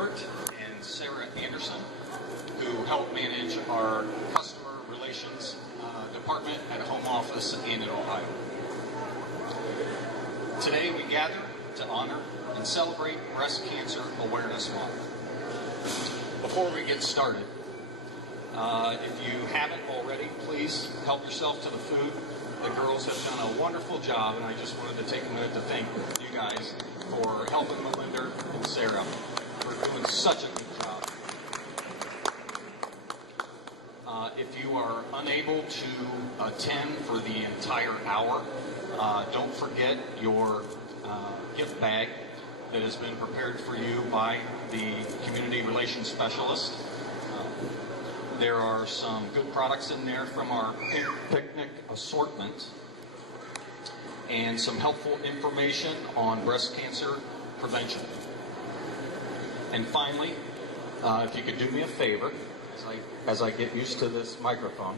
Robert and Sarah Anderson, who help manage our customer relations department at home office and in Ohio. Today we gather to honor and celebrate Breast Cancer Awareness Month. Before we get started, if you haven't already, please help yourself to the food. The girls have done a wonderful job, and I just wanted to take a minute to thank you guys for helping Melinda and Sarah for doing such a good job. If you are unable to attend for the entire hour, don't forget your gift bag that has been prepared for you by the community relations specialist. There are some good products in there from our picnic assortment and some helpful information on breast cancer prevention. And finally, if you could do me a favor, as I get used to this microphone,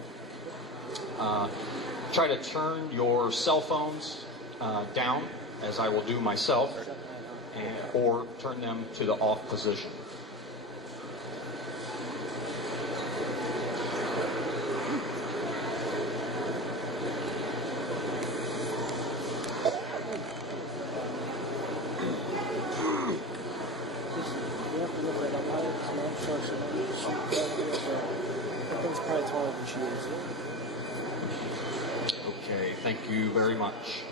try to turn your cell phones down, as I will do myself, or turn them to the off position. Okay, thank you very much.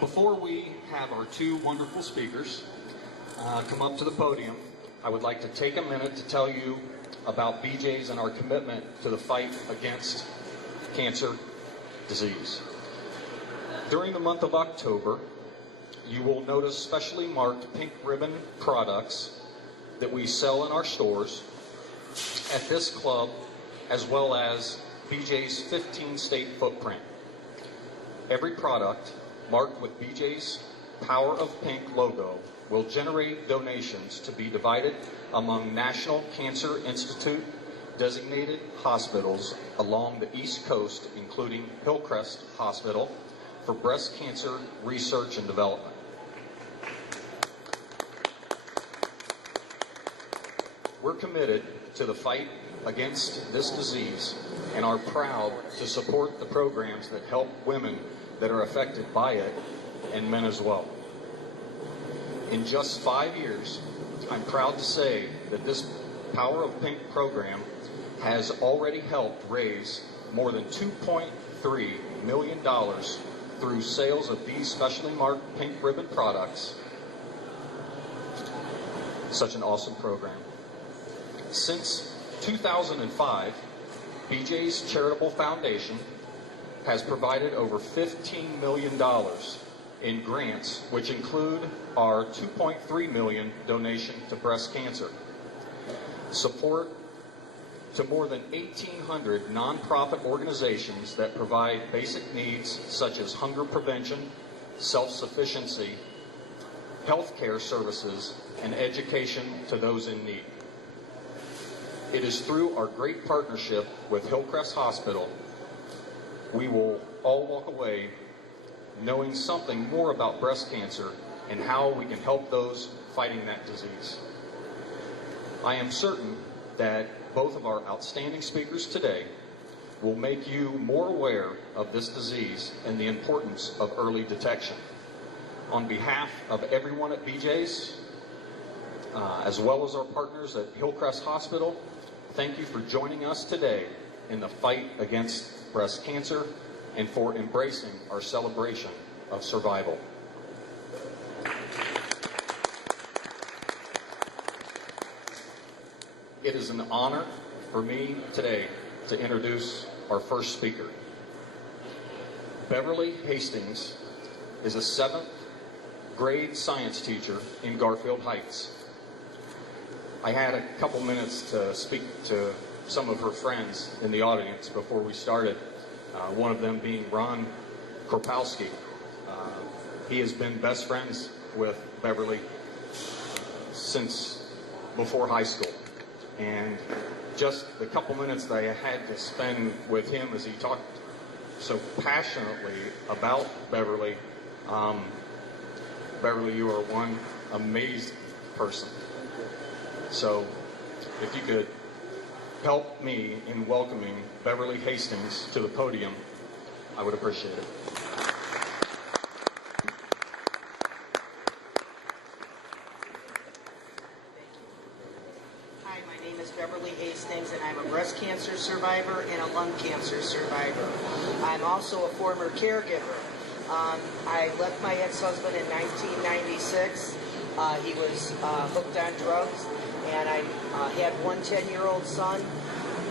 Before we have our two wonderful speakers come up to the podium, I would like to take a minute to tell you about BJ's and our commitment to the fight against cancer disease. During the month of October, you will notice specially marked pink ribbon products that we sell in our stores, at this club, as well as BJ's 15-state footprint. Every product marked with BJ's Power of Pink logo will generate donations to be divided among National Cancer Institute designated hospitals along the East Coast, including Hillcrest Hospital, for breast cancer research and development. We're committed to the fight against this disease and are proud to support the programs that help women that are affected by it and men as well. In just 5 years, I'm proud to say that this Power of Pink program has already helped raise more than $2.3 million through sales of these specially marked pink ribbon products. Such an awesome program. Since 2005, BJ's Charitable Foundation has provided over $15 million in grants, which include our $2.3 million donation to breast cancer, support to more than 1,800 nonprofit organizations that provide basic needs such as hunger prevention, self-sufficiency, health care services, and education to those in need. It is through our great partnership with Hillcrest Hospital we will all walk away knowing something more about breast cancer and how we can help those fighting that disease. I am certain that both of our outstanding speakers today will make you more aware of this disease and the importance of early detection. On behalf of everyone at BJ's, as well as our partners at Hillcrest Hospital, thank you for joining us today in the fight against breast cancer and for embracing our celebration of survival. It is an honor for me today to introduce our first speaker. Beverly Hastings is a 7th grade science teacher in Garfield Heights. I had a couple minutes to speak to some of her friends in the audience before we started, one of them being Ron Kropowski. He has been best friends with Beverly since before high school. And just the couple minutes that I had to spend with him as he talked so passionately about Beverly, Beverly, you are one amazing person. So if you could help me in welcoming Beverly Hastings to the podium, I would appreciate it. Hi, my name is Beverly Hastings, and I'm a breast cancer survivor and a lung cancer survivor. I'm also a former caregiver. I left my ex-husband in 1996. He was hooked on drugs, and I had one 10-year-old son.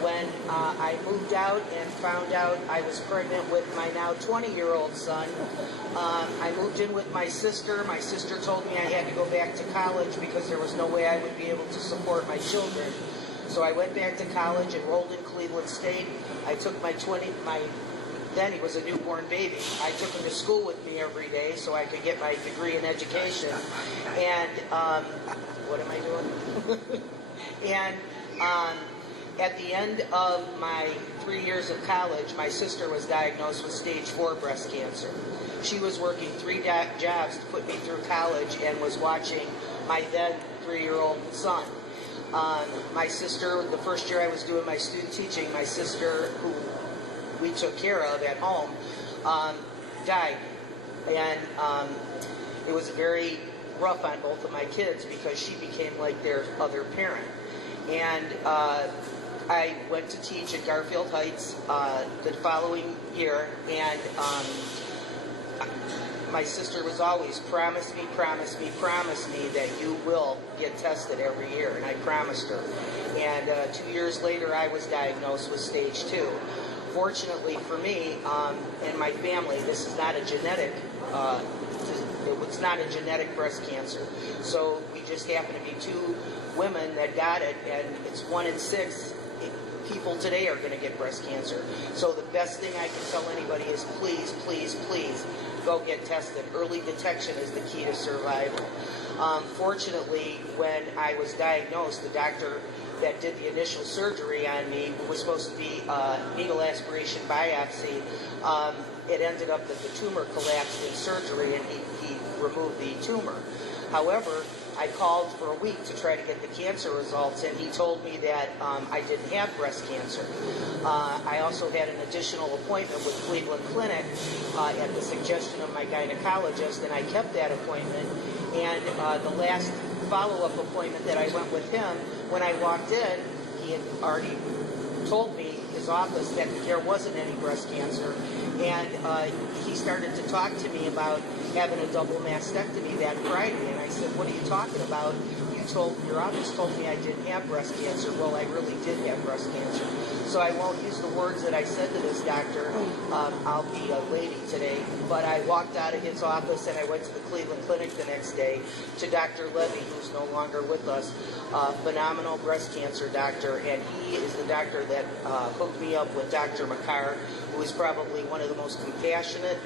When I moved out and found out I was pregnant with my now 20-year-old son, I moved in with my sister. My sister told me I had to go back to college because there was no way I would be able to support my children. So I went back to college, enrolled in Cleveland State. I took then he was a newborn baby. I took him to school with me every day so I could get my degree in education. And what am I doing? And at the end of my 3 years of college, my sister was diagnosed with stage 4 breast cancer. She was working 3 jobs to put me through college and was watching my then 3-year-old son. My sister, the first year I was doing my student teaching, my sister, who we took care of at home, died. And it was very rough on both of my kids because she became like their other parent. And I went to teach at Garfield Heights the following year, and my sister was always, promise me that you will get tested every year, and I promised her. And 2 years later, I was diagnosed with stage 2. Fortunately for me and my family, this is not a genetic it's not a genetic breast cancer. So we just happen to be 2 women that got it, and it's 1 in 6 people today are going to get breast cancer. So the best thing I can tell anybody is please, please, please go get tested. Early detection is the key to survival. Fortunately, when I was diagnosed, the doctor that did the initial surgery on me was supposed to be needle aspiration biopsy. It ended up that the tumor collapsed in surgery, and he removed the tumor. However, I called for a week to try to get the cancer results, and he told me that I didn't have breast cancer. I also had an additional appointment with Cleveland Clinic at the suggestion of my gynecologist, and I kept that appointment. And the last follow-up appointment that I went with him, when I walked in, he had already told me, his office, that there wasn't any breast cancer. And he started to talk to me about having a double mastectomy that Friday. And I said, what are you talking about? Your office told me I didn't have breast cancer. Well, I really did have breast cancer. So I won't use the words that I said to this doctor. I'll be a lady today. But I walked out of his office and I went to the Cleveland Clinic the next day to Dr. Levy, who's no longer with us, phenomenal breast cancer doctor. And he is the doctor that hooked me up with Dr. Makar, who is probably one of the most compassionate,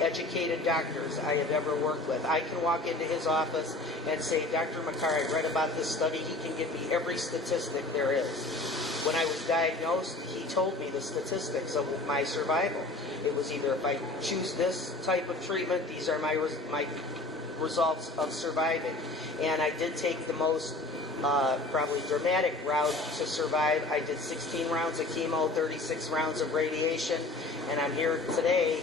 educated doctors I have ever worked with. I can walk into his office and say, Dr. Makar, I read about this study. He can give me every statistic there is. When I was diagnosed, he told me the statistics of my survival. It was either if I choose this type of treatment, these are my results of surviving. And I did take the most probably dramatic route to survive. I did 16 rounds of chemo, 36 rounds of radiation, and I'm here today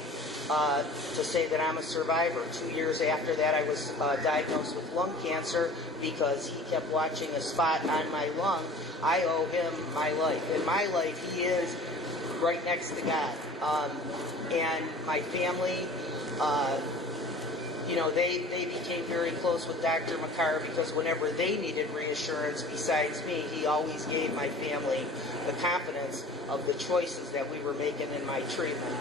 to say that I'm a survivor. 2 years after that, I was diagnosed with lung cancer because he kept watching a spot on my lung. I owe him my life. In my life, he is right next to God. And my family, they became very close with Dr. Makar because whenever they needed reassurance besides me, he always gave my family the confidence of the choices that we were making in my treatment.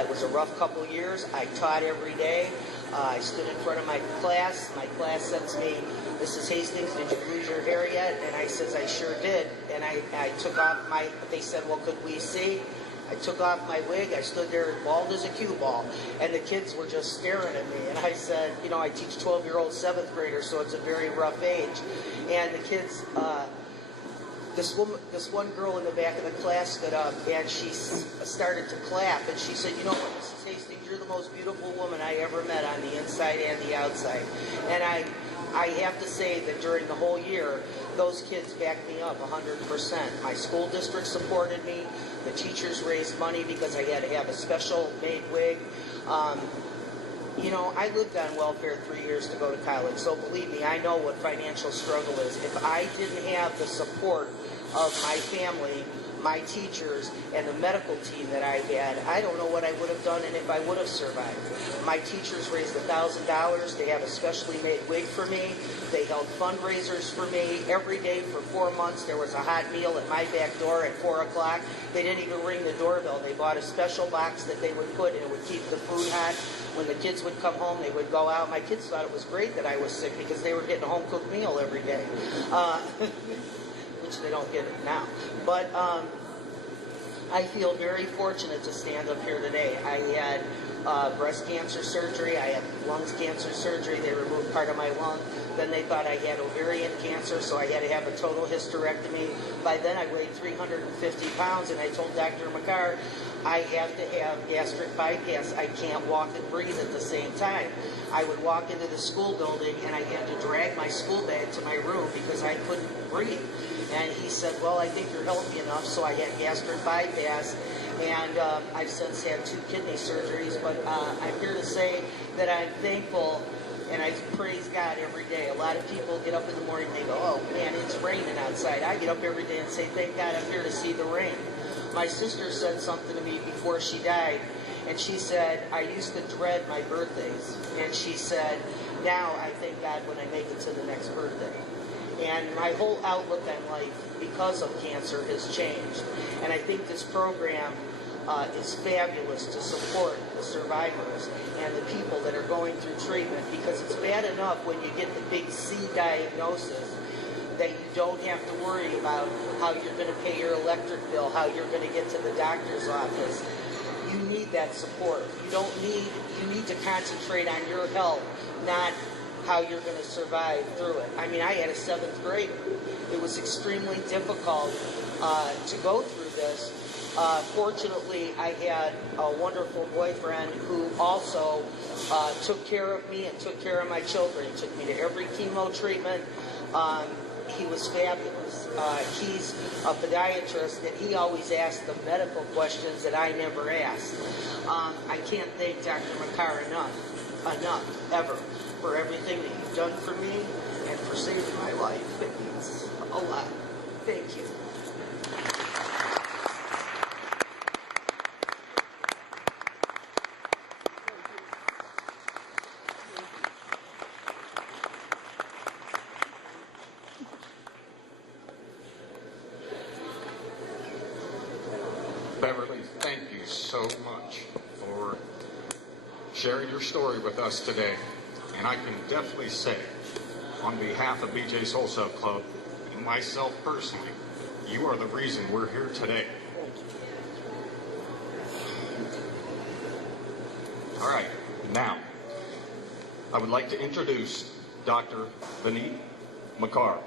It was a rough couple years. I taught every day. I stood in front of my class. My class said to me, Mrs. Hastings, did you lose your hair yet? And I says, I sure did. And I took off they said, well, could we see? I took off my wig, I stood there bald as a cue ball, and the kids were just staring at me. And I said, I teach 12-year-old 7th graders, so it's a very rough age. And the kids, this one girl in the back of the class stood up, and she started to clap, and she said, Mrs. Hastings, you're the most beautiful woman I ever met on the inside and the outside. And I I have to say that during the whole year, those kids backed me up 100%. My school district supported me. The teachers raised money because I had to have a special made wig. You know, I lived on welfare 3 years to go to college, so believe me, I know what financial struggle is. If I didn't have the support of my family, my teachers, and the medical team that I had, I don't know what I would have done and if I would have survived. My teachers raised $1,000 to have a specially made wig for me. They held fundraisers for me. Every day for 4 months there was a hot meal at my back door at 4 o'clock. They didn't even ring the doorbell. They bought a special box that they would put and it would keep the food hot. When the kids would come home, they would go out. My kids thought it was great that I was sick because they were getting a home-cooked meal every day. Which they don't get it now. But I feel very fortunate to stand up here today. I had breast cancer surgery. I had lungs cancer surgery. They removed part of my lung. Then they thought I had ovarian cancer, so I had to have a total hysterectomy. By then I weighed 350 pounds, and I told Dr. Makar, I have to have gastric bypass. I can't walk and breathe at the same time. I would walk into the school building, and I had to drag my school bag to my room because I couldn't breathe. And he said, well, I think you're healthy enough, so I had gastric bypass. And I've since had 2 kidney surgeries, but I'm here to say that I'm thankful, and I praise God every day. A lot of people get up in the morning and they go, oh, man, it's raining outside. I get up every day and say, thank God I'm here to see the rain. My sister said something to me before she died, and she said, I used to dread my birthdays. And she said, now I thank God when I make it to the next birthday. And my whole outlook on life, because of cancer, has changed. And I think this program is fabulous to support the survivors and the people that are going through treatment, because it's bad enough when you get the big C diagnosis that you don't have to worry about how you're going to pay your electric bill, how you're going to get to the doctor's office. You need that support. You need to concentrate on your health, not how you're going to survive through it. I mean, I had a 7th grader. It was extremely difficult to go through this. Fortunately, I had a wonderful boyfriend who also took care of me and took care of my children. He took me to every chemo treatment. He was fabulous. He's a podiatrist, and he always asked the medical questions that I never asked. I can't thank Dr. Makar enough, ever, for everything that you've done for me and for saving my life. It means a lot. Thank you. Beverly, thank you so much for sharing your story with us today. And I can definitely say, on behalf of BJ's Wholesale Club and myself personally, you are the reason we're here today. All right, now, I would like to introduce Dr. Bini Makar.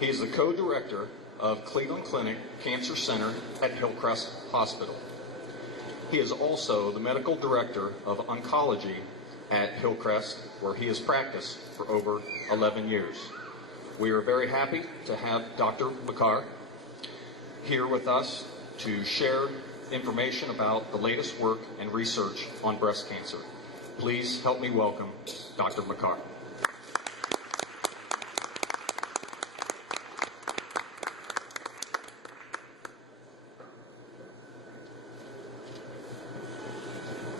He is the co-director of Cleveland Clinic Cancer Center at Hillcrest Hospital. He is also the medical director of oncology at Hillcrest, where he has practiced for over 11 years. We are very happy to have Dr. Makar here with us to share information about the latest work and research on breast cancer. Please help me welcome Dr. Makar.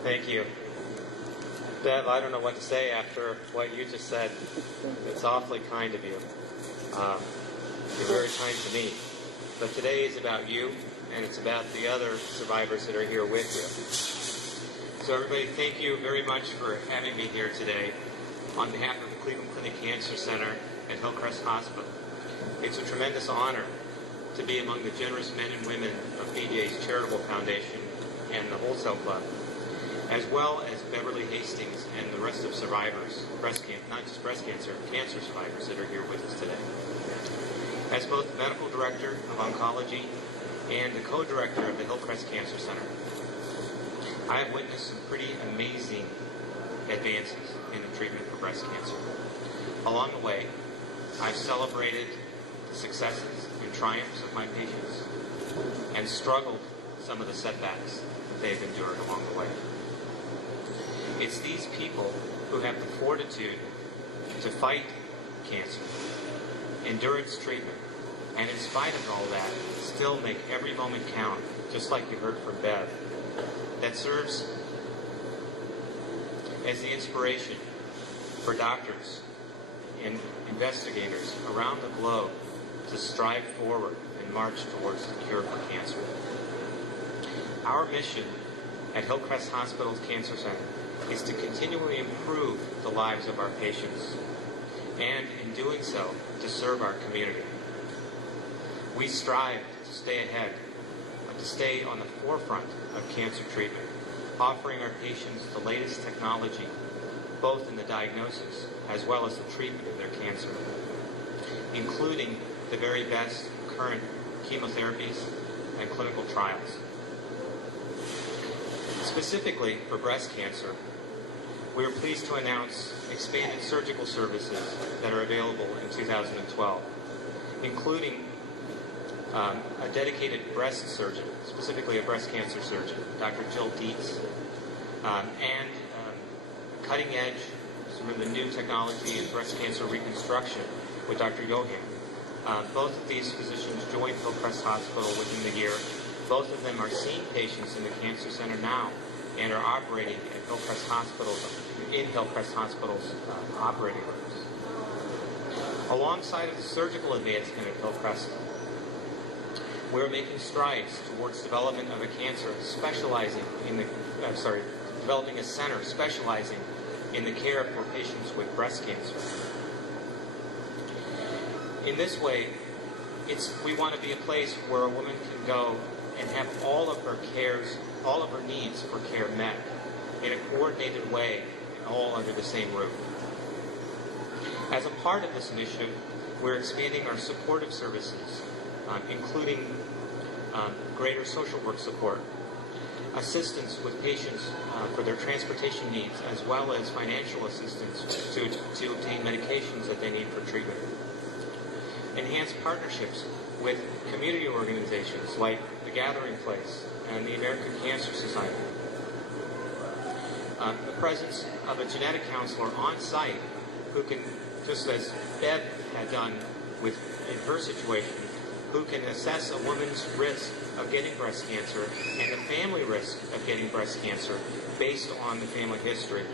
Thank you. Bev, I don't know what to say after what you just said. It's awfully kind of you. You're very kind to me. But today is about you, and it's about the other survivors that are here with you. So everybody, thank you very much for having me here today on behalf of the Cleveland Clinic Cancer Center at Hillcrest Hospital. It's a tremendous honor to be among the generous men and women of BJ's Charitable Foundation and the Wholesale Club, as well as Beverly Hastings and the rest of survivors, not just breast cancer, cancer survivors that are here with us today. As both the medical director of oncology and the co-director of the Hillcrest Cancer Center, I have witnessed some pretty amazing advances in the treatment for breast cancer. Along the way, I've celebrated the successes and triumphs of my patients and struggled with some of the setbacks that they've endured along the way. It's these people who have the fortitude to fight cancer, endure its treatment, and in spite of all that, still make every moment count, just like you heard from Bev, that serves as the inspiration for doctors and investigators around the globe to strive forward and march towards the cure for cancer. Our mission at Hillcrest Hospital's Cancer Center is to continually improve the lives of our patients and, in doing so, to serve our community. We strive to stay ahead, to stay on the forefront of cancer treatment, offering our patients the latest technology, both in the diagnosis as well as the treatment of their cancer, including the very best current chemotherapies and clinical trials. Specifically for breast cancer, we are pleased to announce expanded surgical services that are available in 2012, including a dedicated breast surgeon, specifically a breast cancer surgeon, Dr. Jill Dietz, and cutting edge, some of the new technology in breast cancer reconstruction with Dr. Yoken. Both of these physicians joined Hillcrest Hospital within the year. Both of them are seeing patients in the Cancer Center now and are operating at Hillcrest Hospitals, in Hillcrest Hospital's operating rooms. Alongside of the surgical advancement at Hillcrest, we're making strides towards development of a developing a center specializing in the care for patients with breast cancer. In this way, we want to be a place where a woman can go and have all of her needs for care met in a coordinated way, all under the same roof. As a part of this initiative, we're expanding our supportive services, including greater social work support, assistance with patients for their transportation needs, as well as financial assistance to obtain medications that they need for treatment. Enhanced partnerships with community organizations like the Gathering Place and the American Cancer Society. The presence of a genetic counselor on site who can, just as Bev had done in her situation, who can assess a woman's risk of getting breast cancer and the family risk of getting breast cancer based on the family history.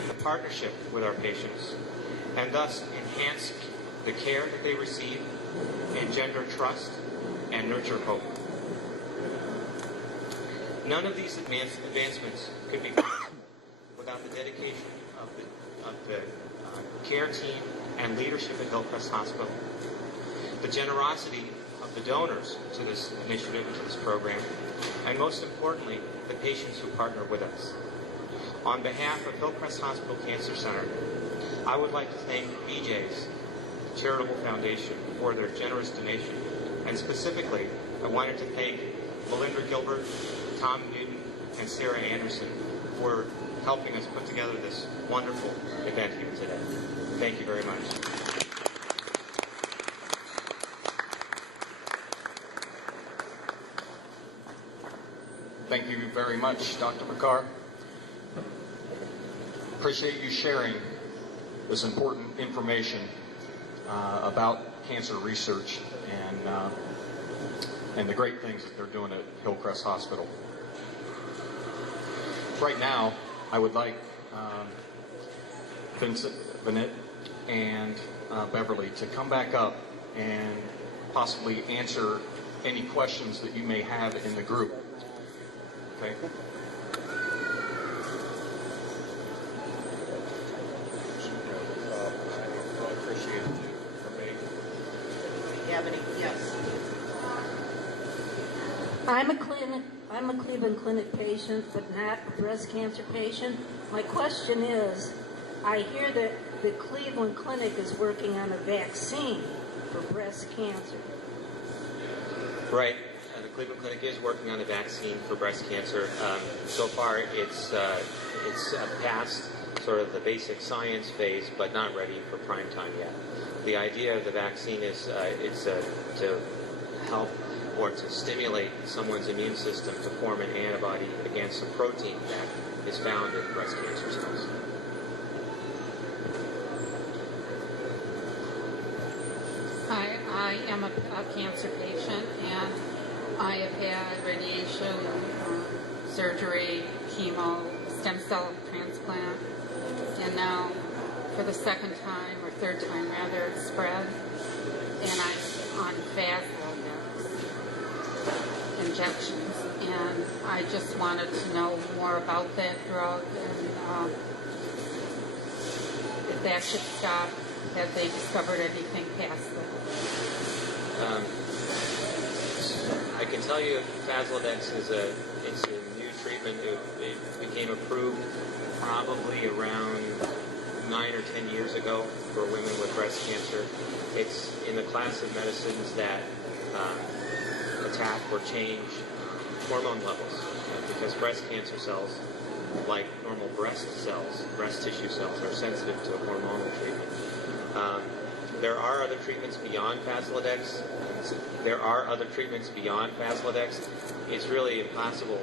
And the partnership with our patients, and thus enhance the care that they receive, engender trust, and nurture hope. None of these advancements could be possible without the dedication of the care team and leadership at Hillcrest Hospital, the generosity of the donors to this initiative, to this program, and most importantly, the patients who partner with us. On behalf of Hillcrest Hospital Cancer Center, I would like to thank BJ's Charitable Foundation for their generous donation, and specifically, I wanted to thank Melinda Gilbert, Tom Newton, and Sarah Anderson for helping us put together this wonderful event here today. Thank you very much. Thank you very much, Dr. Makar. Appreciate you sharing this important information about cancer research and the great things that they're doing at Hillcrest Hospital. Right now, I would like Vincent, and Beverly to come back up and possibly answer any questions that you may have in the group. Okay? I appreciate it for me. Do you have any? Yes. I'm a Cleveland Clinic patient, but not a breast cancer patient. My question is, I hear that the Cleveland Clinic is working on a vaccine for breast cancer. Right. The Cleveland Clinic is working on a vaccine for breast cancer. So far, it's passed sort of the basic science phase, but not ready for prime time yet. The idea of the vaccine is to help or to stimulate someone's immune system to form an antibody against a protein that is found in breast cancer cells. Hi, I am a cancer patient, and I have had radiation, surgery, chemo, stem cell transplant, and now for the second time, or third time rather, it's spread, and I'm on Faslodex injections, and I just wanted to know more about that drug, and if that should stop. Have they discovered anything past that? I can tell you Faslodex is it's a new treatment. It became approved probably around 9 or 10 years ago for women with breast cancer. It's in the class of medicines that attack or change hormone levels because breast cancer cells, like normal breast cells, breast tissue cells, are sensitive to hormonal treatment. There are other treatments beyond Faslodex. It's really impossible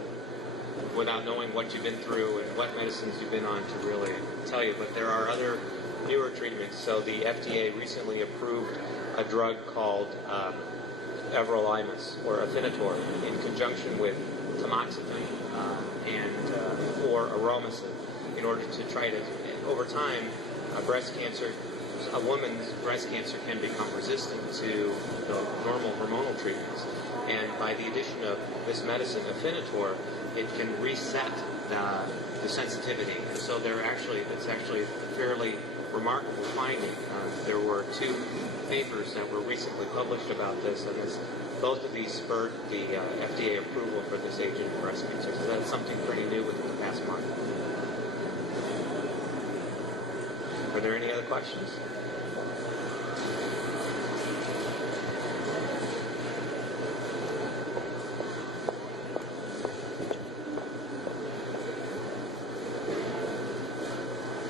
without knowing what you've been through and what medicines you've been on to really tell you. But there are other newer treatments. So the FDA recently approved a drug called everolimus or Afinitor in conjunction with tamoxifen or aromasin in order to try to, over time, a woman's breast cancer can become resistant to the normal hormonal treatments. And by the addition of this medicine, Afinitor, it can reset the sensitivity. And so it's actually a fairly remarkable finding. There were 2 papers that were recently published about this, and both of these spurred the FDA approval for this agent in breast cancer. So that's something pretty new within the past month. Are there any other questions?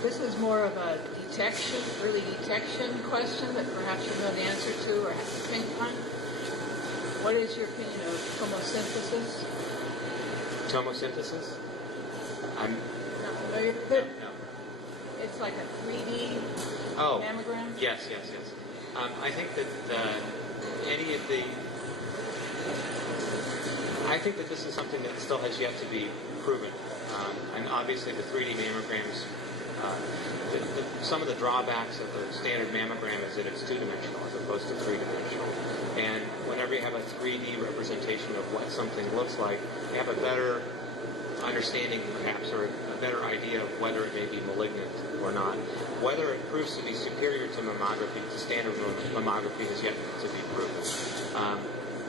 This is more of a early detection question that perhaps you know the answer to or have to think on. What is your opinion of tomosynthesis? Tomosynthesis? I'm Not familiar? no. It's like a 3D Oh, mammogram? yes. I think that I think that this is something that still has yet to be proven. And obviously the 3D mammograms, some of the drawbacks of the standard mammogram is that it's 2-dimensional as opposed to 3-dimensional. And whenever you have a 3D representation of what something looks like, you have a better understanding perhaps, or a better idea of whether it may be malignant or not. Whether it proves to be superior to mammography, to standard mammography, is yet to be proven.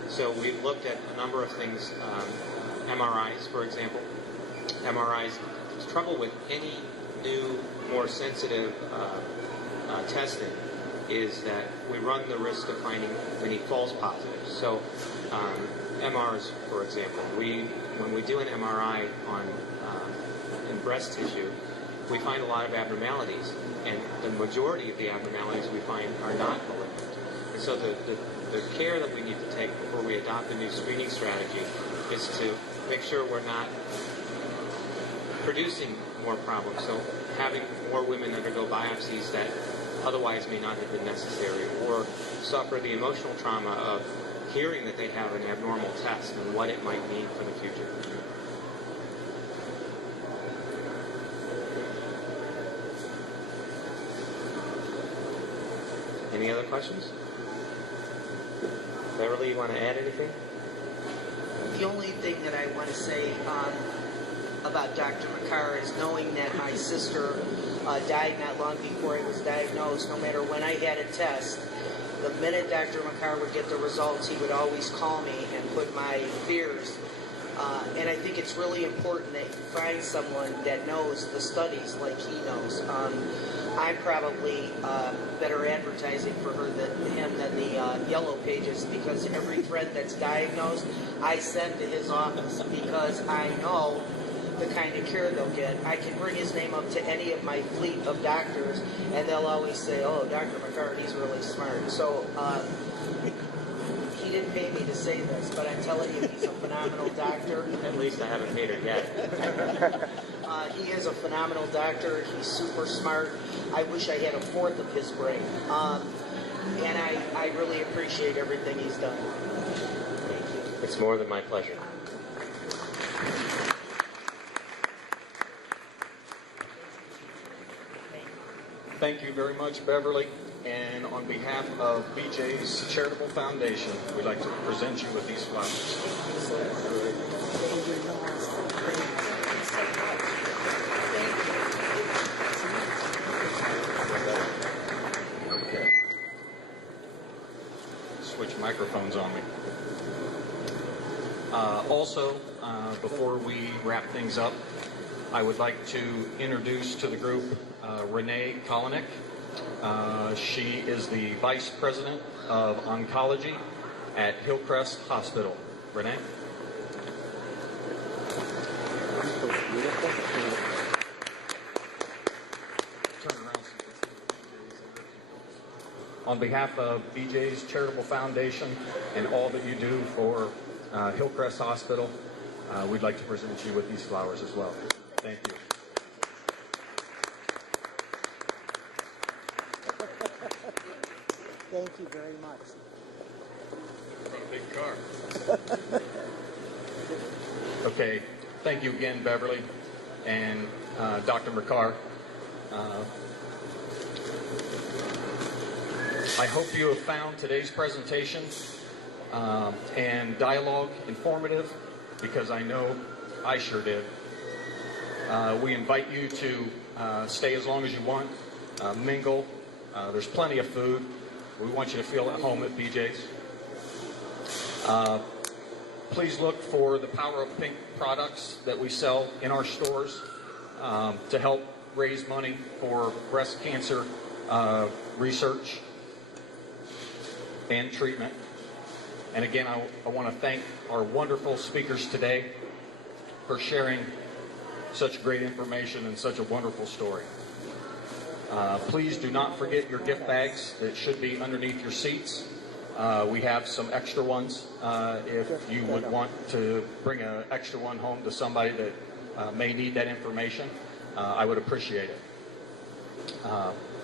So we've looked at a number of things, MRIs, for example. MRIs, the trouble with any new, more sensitive testing is that we run the risk of finding many false positives. So MRs, for example, when we do an MRI in breast tissue, we find a lot of abnormalities, and the majority of the abnormalities we find are not malignant. And so the care that we need to take before we adopt a new screening strategy is to make sure we're not producing more problems. So having more women undergo biopsies that otherwise may not have been necessary, or suffer the emotional trauma of hearing that they have an abnormal test and what it might mean for the future. Any other questions? Beverly, you want to add anything? The only thing that I want to say about Dr. Makar is knowing that my sister died not long before I was diagnosed. No matter when I had a test, the minute Dr. Makar would get the results, he would always call me and put my fears. And I think it's really important that you find someone that knows the studies like he knows. I'm probably better advertising for him than the Yellow Pages, because every friend that's diagnosed, I send to his office, because I know the kind of care they'll get. I can bring his name up to any of my fleet of doctors, and they'll always say, "Oh, Dr. Makar, he's really smart." So he didn't pay me to say this, but I'm telling you, he's a phenomenal doctor. At least I haven't paid her yet. He is a phenomenal doctor. He's super smart. I wish I had a fourth of his brain. And I really appreciate everything he's done. Thank you. It's more than my pleasure. Thank you very much, Beverly. And on behalf of BJ's Charitable Foundation, we'd like to present you with these flowers. Okay. Switch microphones on me. Also, before we wrap things up, I would like to introduce to the group Renee Kolinek. She is the Vice President of Oncology at Hillcrest Hospital. Renee? Turn around. On behalf of BJ's Charitable Foundation and all that you do for Hillcrest Hospital, we'd like to present you with these flowers as well. Thank you. Thank you very much. What a big car. Okay, thank you again, Beverly and Dr. Makar. I hope you have found today's presentation and dialogue informative, because I know I sure did. We invite you to stay as long as you want, mingle. There's plenty of food. We want you to feel at home at BJ's. Please look for the Power of Pink products that we sell in our stores to help raise money for breast cancer research and treatment. And again, I want to thank our wonderful speakers today for sharing such great information and such a wonderful story. Please do not forget your gift bags that should be underneath your seats. We have some extra ones if you would want to bring an extra one home to somebody that may need that information. I would appreciate it.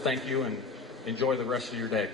Thank you, and enjoy the rest of your day.